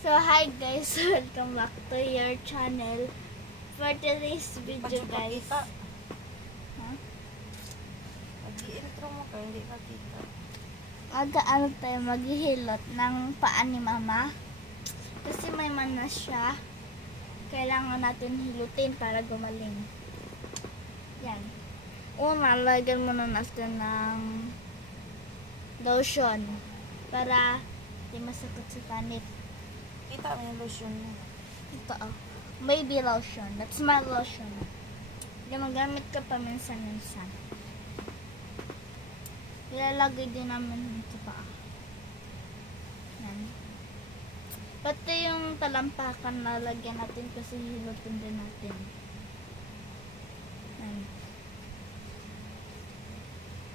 So hi guys, welcome back to your channel. For today's video guys, Mag-i-intro mo ka, hindi nakita. mag-ano tayo, maghihilot ng paa ni mama. Kasi may manas siya. Kailangan natin hilutin para gumaling. Yan. Una, lagyan muna natin ng lotion para di masakit sa panit. Kita mo yung lotion mo. Ito oh. Baby lotion. That's my lotion. Gumagamit ka pa minsan-minsan. Ilalagay din namin sa paa. Yan. Pati yung talampakan na lagyan natin kasi hilutin din natin. Yan.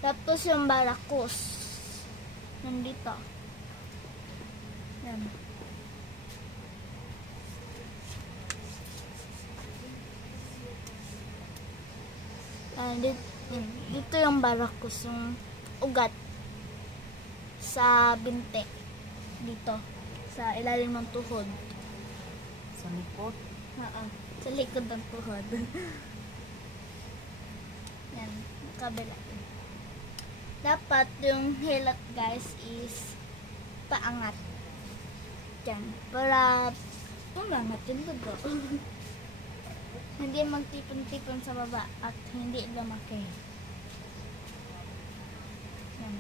Tapos yung barakus. Nandito. Yan. Dito yung barakus, yung ugat sa binte. Dito. Sa ilalim ng tuhod. Sa likod. Sa likod ng tuhod. Yan. Kabila. Dapat yung hilot guys is paangat. Yan. Para umangat yung dugo. Hindi magtipon-tipon sa baba at hindi lumaki. Yan.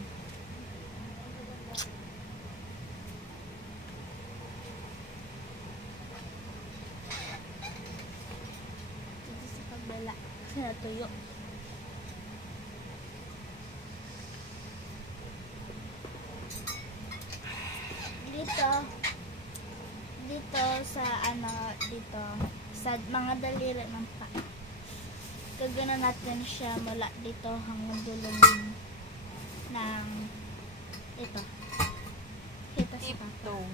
Dito sa kabila. Kasi natuyo. Dito sa dito sa mga daliri ng paa. Gagana natin siya mula dito hanggang dulo ng ito. Kita sa Tiptoe.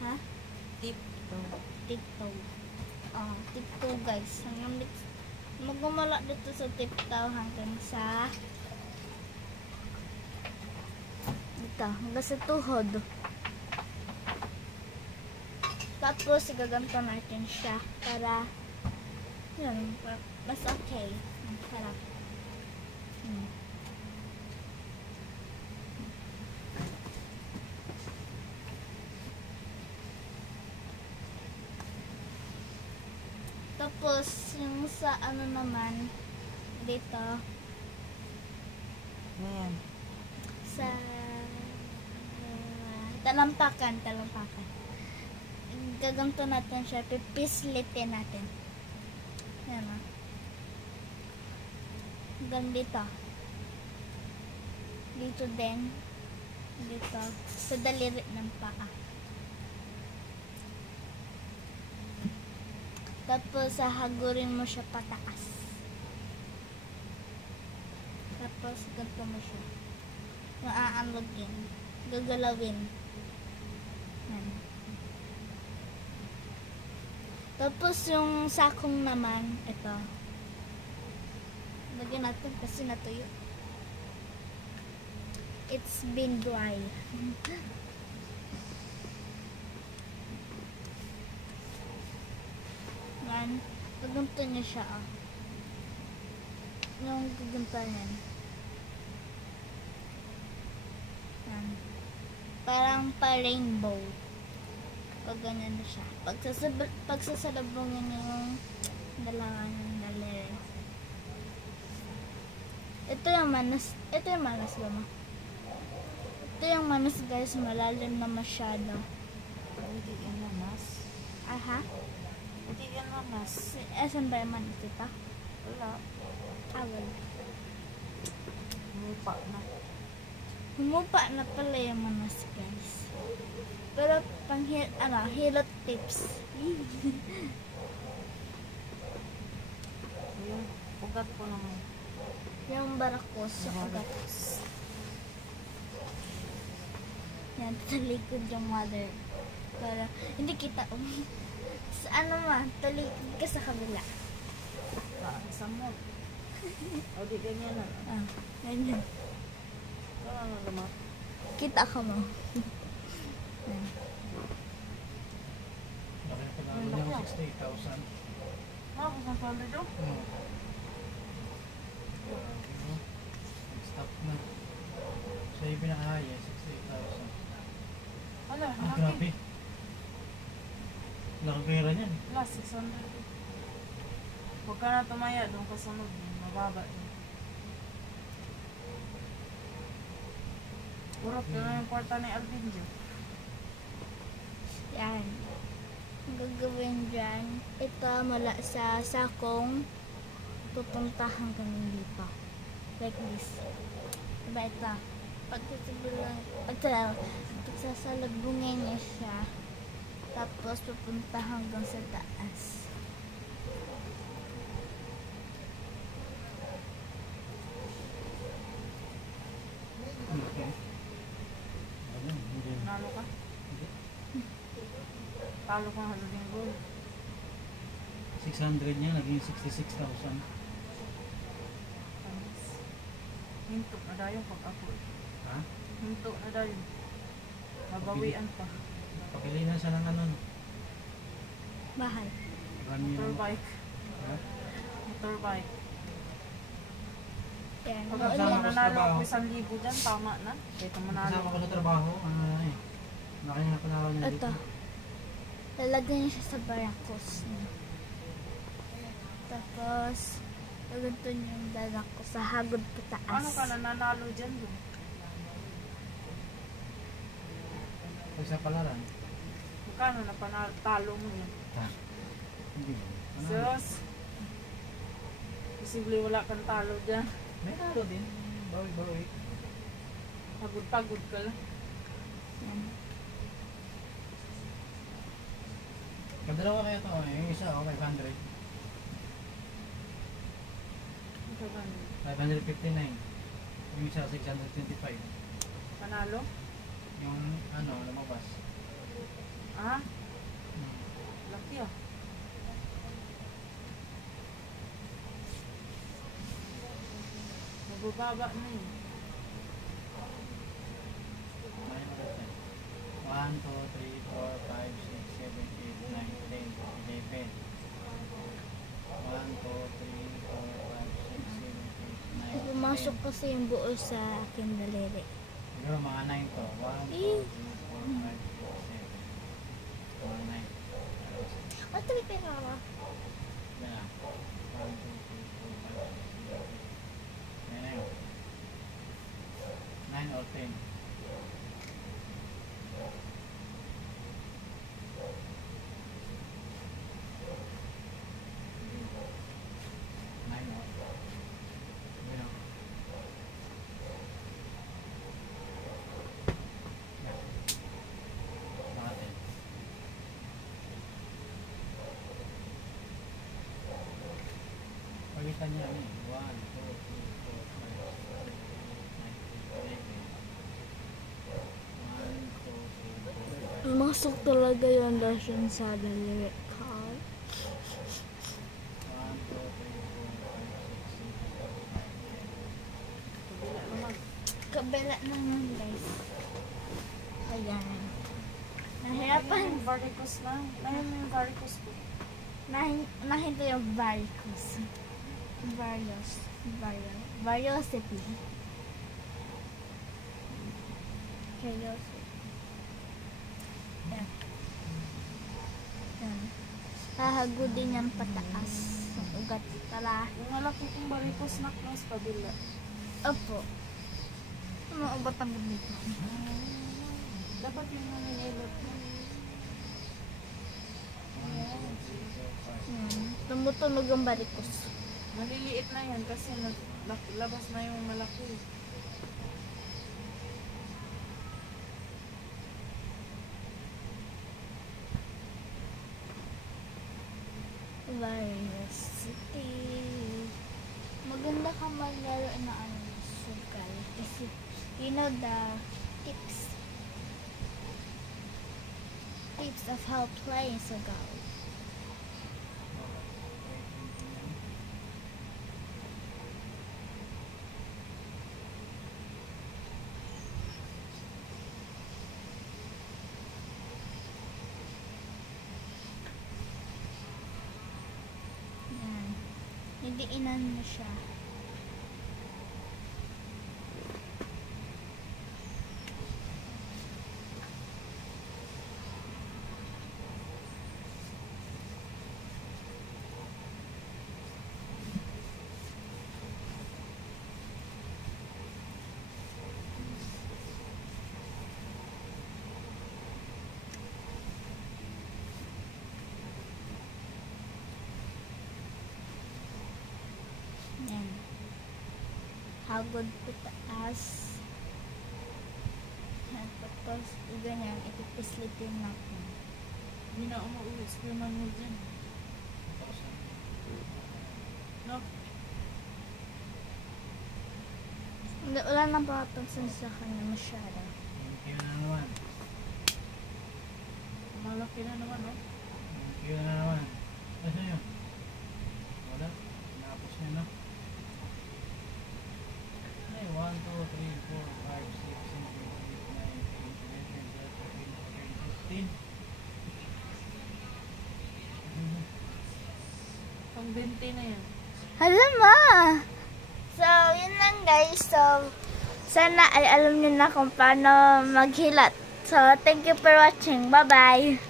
Ha? Tiptoe. Tiptoe. Tiptoe guys. Hanggang dito. Magmumula dito sa tiptoe hanggang sa dito. Hanggang sa tuhod. Tapos, gaganto natin siya para yun, mas okay. Sarap. Tapos, yung sa naman, dito, Ayan. sa talampakan. Gaganto natin siya, pipislitin natin. Yan o. Hanggang dito. Dito din. Dito. Sa daliri ng paa. Tapos, hagurin mo siya pataas. Tapos, ganito mo siya. Maaanlogin. Gagalawin. Yan. Tapos yung sakong naman, ito. Lagyan natin kasi natuyo. It's been dry. Yan. Gaganto niya siya, Yung gaganto yan. Yan. Parang pa-rainbow. Pag ganyan na siya. Pagsasalubungin niyo yung dalawa ng daliri. Ito yung manas ba mo? Ito yung manas guys, malalim na masyado. Hindi yan manas. Aha? Hindi yan manas. Asan ba yung manas ito? Wala. Wala. Humupa na. Humupa na pala yung manas guys. Pero pang hilot tips. Yung ugat po naman. Yung barakos, yung ugat. Yan, talikod yung mother. Para, hindi kita, sa talikod ka sa kabila. Samot. O di ganyan na. Ganyan. Ano naman? Kita ka mo. 68,000. Ako sa solid oh. Stop na. Siya yung pinakahaya, 68,000. Wala, Ah, grabe. Laki pera niyan. Wala, 600. Huwag ka na tumaya doon kasunod. Mababa din. Kurot ka na yung kwarta ni Alvin dyan. Yan. Ang gagawin dyan, ito mula sa sakong pupunta hanggang dito. Like this. Diba ito? Pagsasalagungin niya siya, tapos pupunta hanggang sa taas. Okay. Ano, hindi. Nalo ka? Hindi. Talo ka halo din goal. 600 niya, naging 66,000. Hinto na dayon pag ako. Ha? Hinto na dayon. Mabawian pa. Pakilinan siya ng ano. Bahay. Rami Motorbike. Ha? Motorbike. Yan. Pag Pag kasama ko sa nanalo trabaho. ako 1,000 dyan, tama na. Kaya manalo. Kasama ko sa trabaho, ano na eh. Nakaya na panalo niya dito. Ito. Lalagyan niya siya sa barangkos niya. Tapos, ganito niya yung dalang ko sa hagod pataas. Ano ka nanalo dyan doon? Pag sa palaran. Magkano na panalo mo yan? Ha? Hindi ba? Ano? Sus! Posible wala kang talo dyan. May talo din. Bawi-bawi. Pagod-pagod ka lang. Yan. Kadalawa kaya ito, yung isa, 500. Ito ba? 559. Yung isa, 625. Panalo? Yung ano, lumabas. Ah? Hmm. Laki ah. Mabababa na yun. 1, 2, 3, 4, 5, 6, 7, 8, 9, 10, 11. 1, 2, 3, 4, 5, 6, 7, 8, 9, 10. Pumasok kasi yung buo sa aking daliri. Siguro mga 9 to. 1, 2, 3, 4, 5, 6, 7. Mga 9. At may pera ka. Yan na. 1, 2, 3, 4, 5, 6, 7, 8. Yan na yun. 9 or 10. Pagitan niya ano 1, 2, 3, 4, 5, 6, 7, 8, 9, 10, 11. 1, 2, 3, 4, 5, 6, 7, 8, 9, 10. Pumasok talaga yung dasyon sa daliri ko. 1, 2, 3, 4, 5, 6, 7, 8, 9, 10. Kabila naman. Kabila naman guys. Ayan. Nahirapan. Yung varicose na. Ayun yung varicose ko. Nahinto yung varicose. Variosity. Curiosity. Yan. Yan. Hahagudin yan pataas. Ang ugat pala. Yung malaki kong varicose na close kabila. Opo. Ano ugat ang dito? Dapat yung nangyayalot mo. Tumutunog ang varicose. Maliliit na yan kasi labas na yung malaki. Variosity. Maganda ka maglaro na ano, sugal. Kasi, you know the tips. Tips of how playing sugal. diinan mo siya. Yan. Hagod pitaas. Yan. Tapos, ganyan, ipipislitin natin. Hindi na umuwi. Screaman mo dyan. No? Hindi, wala nang papansin sa kanya masyado. Thank you na naman. Malaki na naman, no? Thank you na naman. Ano yun? Wala. Napos niya, no? Ay, 1, 2, 3, 4, 5, 6, 7, 8, 9, 10, 11, 12, 13, 14, 15. Pang 20 na yan. Alam mo! So, yun lang guys. So, sana ay alam niyo na kung paano maghilat. So, thank you for watching. Bye-bye!